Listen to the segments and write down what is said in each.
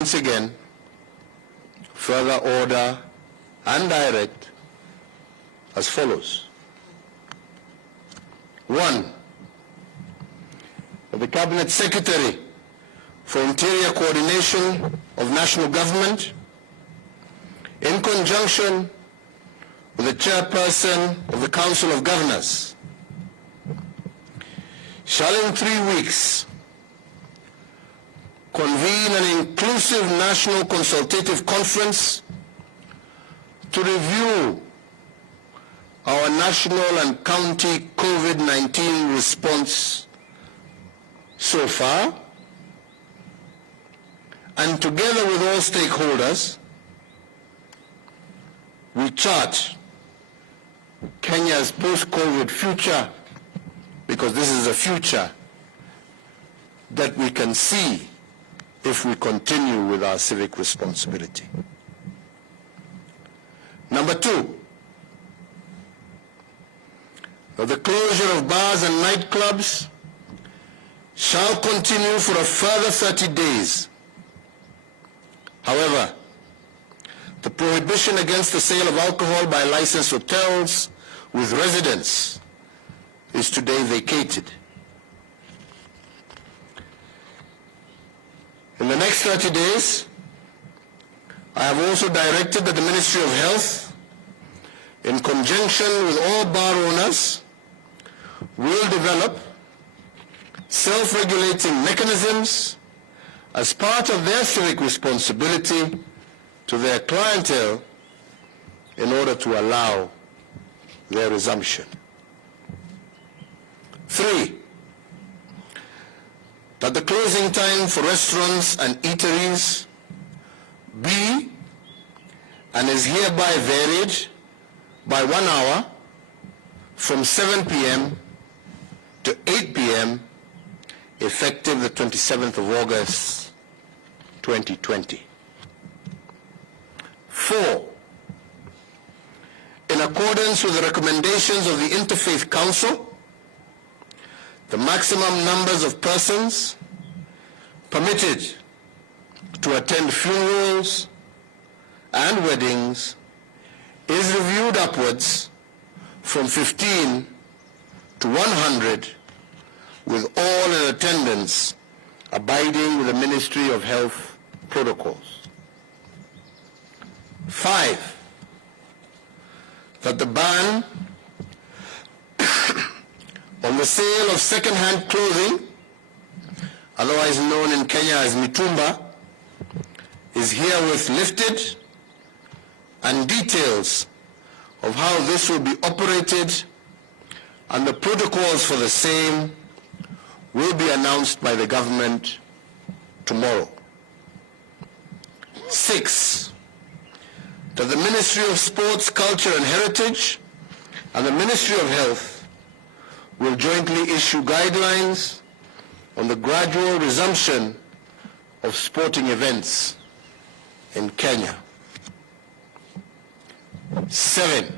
Once again, further order and direct as follows. 1. The Cabinet Secretary for Interior Coordination of National Government, in conjunction with the Chairperson of the Council of Governors, shall in 3 weeks convene an inclusive national consultative conference to review our national and county COVID-19 response so far, and together with all stakeholders, we chart Kenya's post-COVID future, because this is a future that we can see if we continue with our civic responsibility. Number 2, the closure of bars and nightclubs shall continue for a further 30 days. However, the prohibition against the sale of alcohol by licensed hotels with residents is today vacated. In the next 30 days, I have also directed that the Ministry of Health, in conjunction with all bar owners, will develop self-regulating mechanisms as part of their civic responsibility to their clientele in order to allow their resumption. 3, that the closing time for restaurants and eateries be and is hereby varied by 1 hour from 7 p.m. to 8 p.m. effective the 27th of August 2020. 4, in accordance with the recommendations of the Interfaith Council, the maximum numbers of persons permitted to attend funerals and weddings is reviewed upwards from 15 to 100, with all in attendance abiding with the Ministry of Health protocols. 5, that the ban on the sale of second-hand clothing, otherwise known in Kenya as mitumba, is herewith lifted, and details of how this will be operated and the protocols for the same will be announced by the government tomorrow. 6, that the Ministry of Sports, Culture and Heritage and the Ministry of Health will jointly issue guidelines on the gradual resumption of sporting events in Kenya. 7,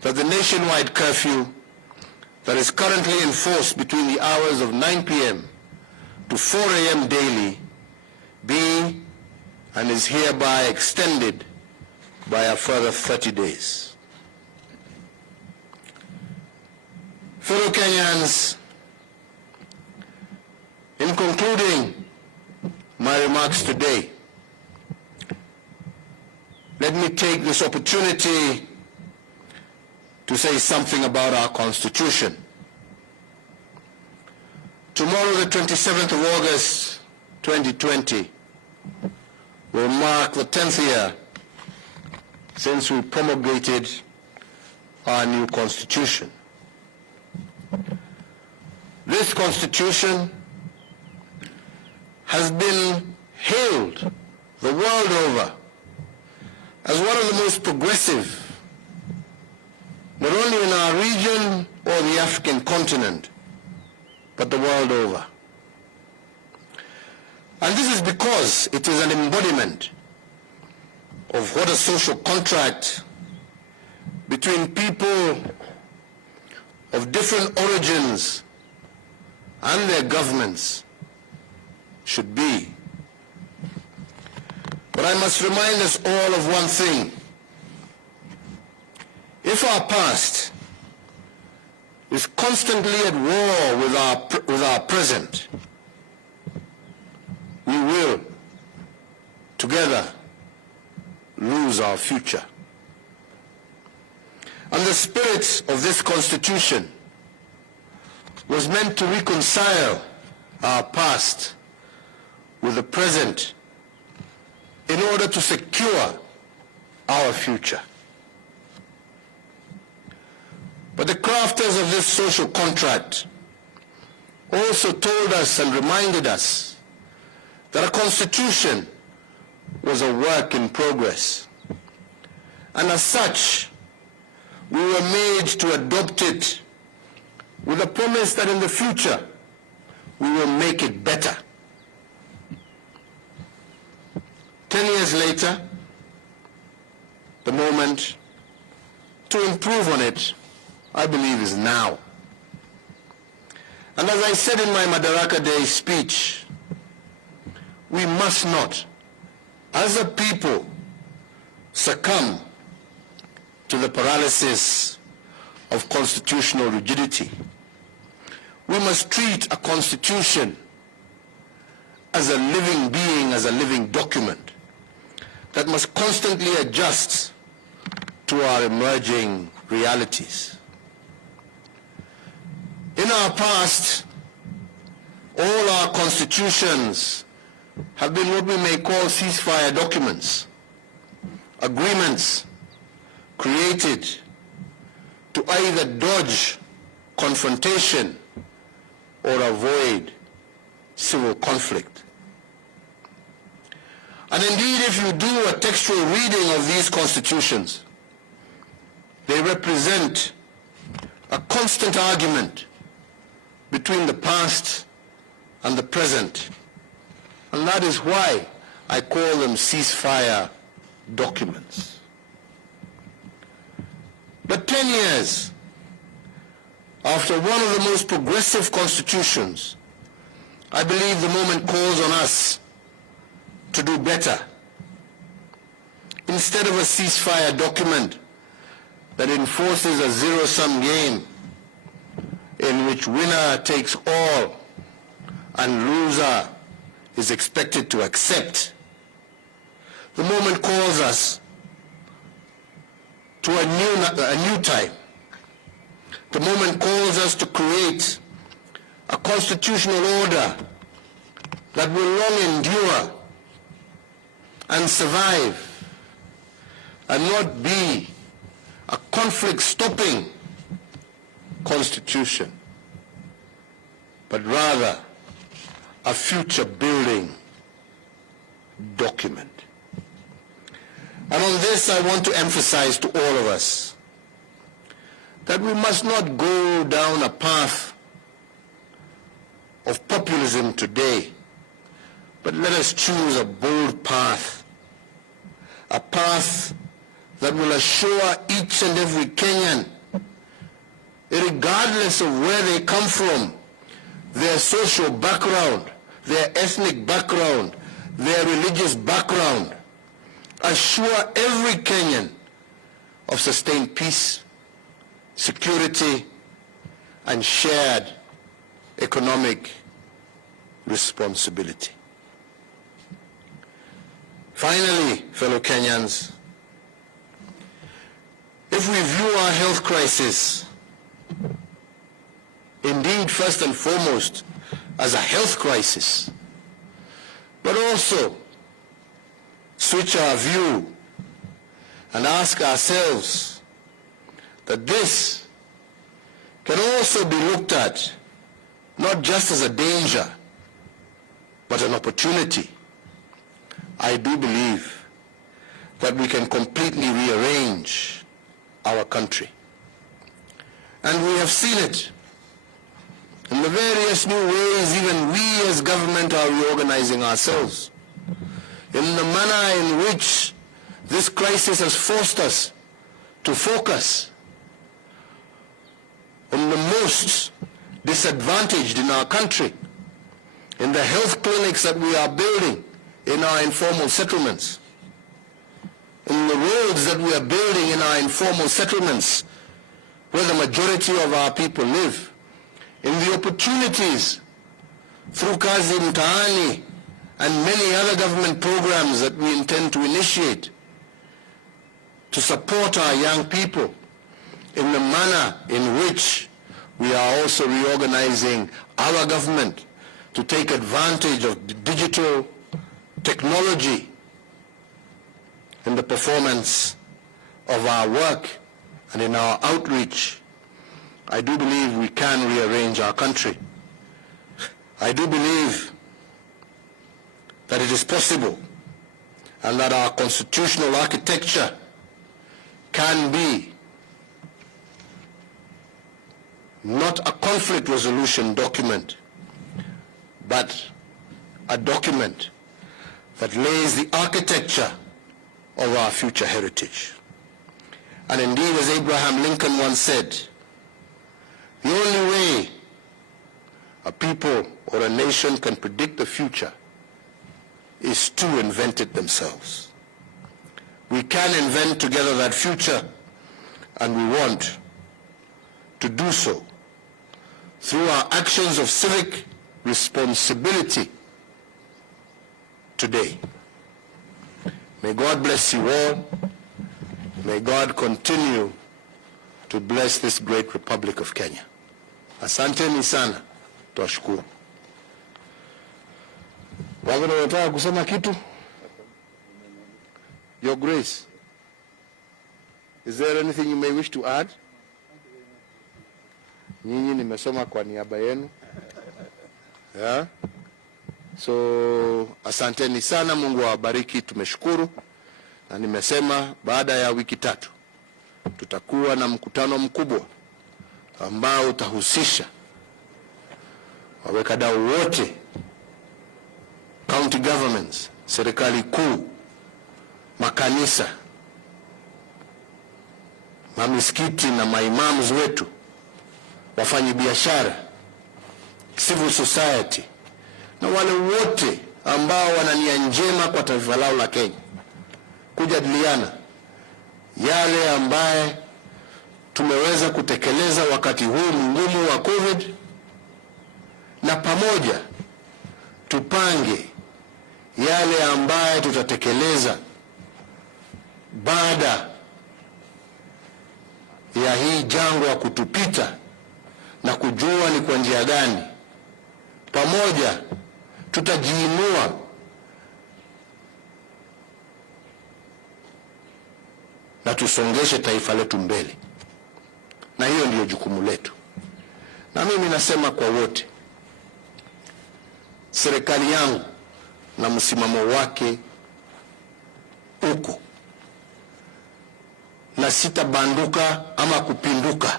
that the nationwide curfew that is currently enforced between the hours of 9 p.m. to 4 a.m. daily be and is hereby extended by a further 30 days. Fellow Kenyans, in concluding my remarks today, let me take this opportunity to say something about our Constitution. Tomorrow, the 27th of August, 2020, will mark the 10th year since we promulgated our new Constitution. This Constitution has been hailed the world over as one of the most progressive, not only in our region or the African continent, but the world over. And this is because it is an embodiment of what a social contract between people of different origins and their governments should be I must remind us all of one thing. If our past is constantly at war with our present, we will, together, lose our future. And the spirit of this Constitution was meant to reconcile our past with the present in order to secure our future. But the crafters of this social contract also told us and reminded us that a constitution was a work in progress. And as such, we were made to adopt it with a promise that in the future we will make it better. 10 years later, the moment to improve on it, I believe, is now. And as I said in my Madaraka Day speech, we must not, as a people, succumb to the paralysis of constitutional rigidity. We must treat a constitution as a living being, as a living document that must constantly adjust to our emerging realities. In our past, all our constitutions have been what we may call ceasefire documents, agreements created to either dodge confrontation or avoid civil conflict. And indeed, if you do a textual reading of these constitutions, they represent a constant argument between the past and the present. And that is why I call them ceasefire documents. But 10 years after one of the most progressive constitutions, I believe the moment calls on us to do better. Instead of a ceasefire document that enforces a zero-sum game in which winner takes all and loser is expected to accept, the moment calls us to a new time. The moment calls us to create a constitutional order that will long endure and survive and not be a conflict-stopping constitution, but rather a future-building document. And on this, I want to emphasize to all of us that we must not go down a path of populism today, but let us choose a bold path, a path that will assure each and every Kenyan, regardless of where they come from, their social background, their ethnic background, their religious background, assure every Kenyan of sustained peace, security, and shared economic responsibility. Finally, fellow Kenyans, if we view our health crisis, indeed first and foremost, as a health crisis, but also switch our view and ask ourselves that this can also be looked at not just as a danger, but an opportunity, I do believe that we can completely rearrange our country. And we have seen it in the various new ways even we as government are reorganizing ourselves, in the manner in which this crisis has forced us to focus on the most disadvantaged in our country, in the health clinics that we are building in our informal settlements, in the roads that we are building in our informal settlements, where the majority of our people live, in the opportunities through Kazi Mtaani and many other government programs that we intend to initiate to support our young people in the manner in which we are also reorganizing our government to take advantage of digital technology in the performance of our work and in our outreach. I do believe we can rearrange our country. I do believe that it is possible and that our constitutional architecture can be not a conflict resolution document, but a document that lays the architecture of our future heritage. And indeed, as Abraham Lincoln once said, the only way a people or a nation can predict the future is to invent it themselves. We can invent together that future, and we want to do so through our actions of civic responsibility today. May God bless you all. May God continue to bless this great Republic of Kenya. Asanteni sana, twashukuru. Wagona, unataka kusema kitu? Your Grace, is there anything you may wish to add? Nyinyi nimesoma kwa niaba yenu. Yeah. So asanteni sana, Mungu awabariki, tumeshukuru. Na nimesema baada ya wiki 3 tutakuwa na mkutano mkubwa ambao utahusisha wawekadau wote, county governments, serikali kuu, makanisa, mamisikiti na maimamu wetu, wafanyi biashara, civil society na wale wote ambao wana nia njema kwa taifa lao la Kenya, kujadiliana yale ambaye tumeweza kutekeleza wakati huu mgumu wa COVID, na pamoja tupange yale ambaye tutatekeleza baada ya hii jangwa kutupita, na kujua ni kwa njia gani pamoja tutajiinua na tusongeshe taifa letu mbele. Na hiyo ndiyo jukumu letu. Na mimi nasema kwa wote, serikali yangu na msimamo wake uko, na sitabanduka ama kupinduka.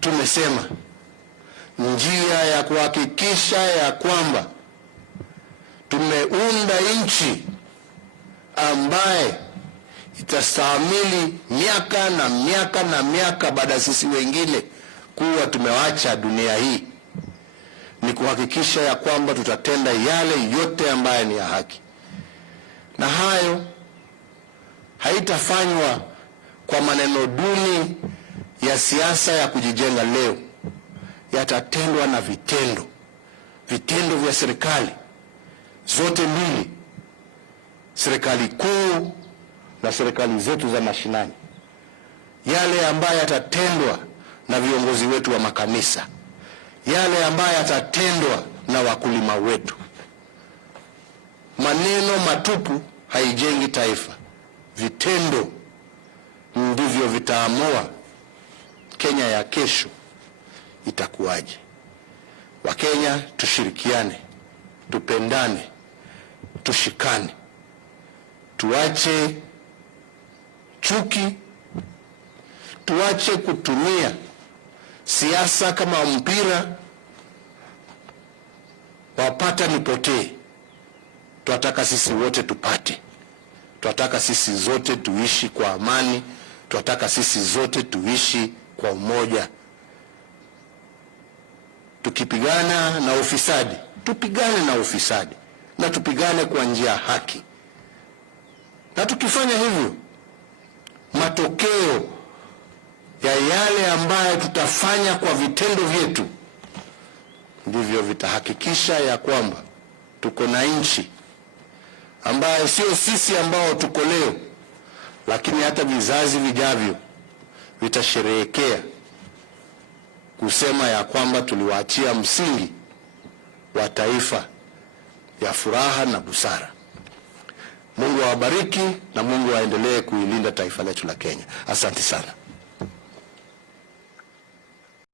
Tumesema njia ya kuhakikisha ya kwamba tumeunda nchi ambaye itastahimili miaka na miaka na miaka baada sisi wengine kuwa tumewacha dunia hii, ni kuhakikisha ya kwamba tutatenda yale yote ambaye ni ya haki. Na hayo haitafanywa kwa maneno duni ya siasa ya kujijenga leo, yatatendwa na vitendo. Vitendo vya serikali zote mbili, serikali kuu na serikali zetu za mashinani, yale ambayo yatatendwa na viongozi wetu wa makanisa, yale ambayo yatatendwa na wakulima wetu. Maneno matupu haijengi taifa. Vitendo ndivyo vitaamua Kenya ya kesho itakuwaje. Wakenya tushirikiane, tupendane, tushikane, tuache chuki, tuache kutumia siasa kama mpira wapata nipotee. Tunataka sisi wote tupate. Tunataka sisi zote tuishi kwa amani. Tunataka sisi zote tuishi kwa umoja. Tukipigana na ufisadi, tupigane na ufisadi, na tupigane kwa njia haki. Na tukifanya hivyo, matokeo ya yale ambayo tutafanya kwa vitendo vyetu ndivyo vitahakikisha ya kwamba tuko na nchi ambayo sio sisi ambao tuko leo, lakini hata vizazi vijavyo vitasherehekea kusema ya kwamba tuliwaachia msingi wa taifa ya furaha na busara. Mungu awabariki na Mungu aendelee kuilinda taifa letu la Kenya. Asante sana.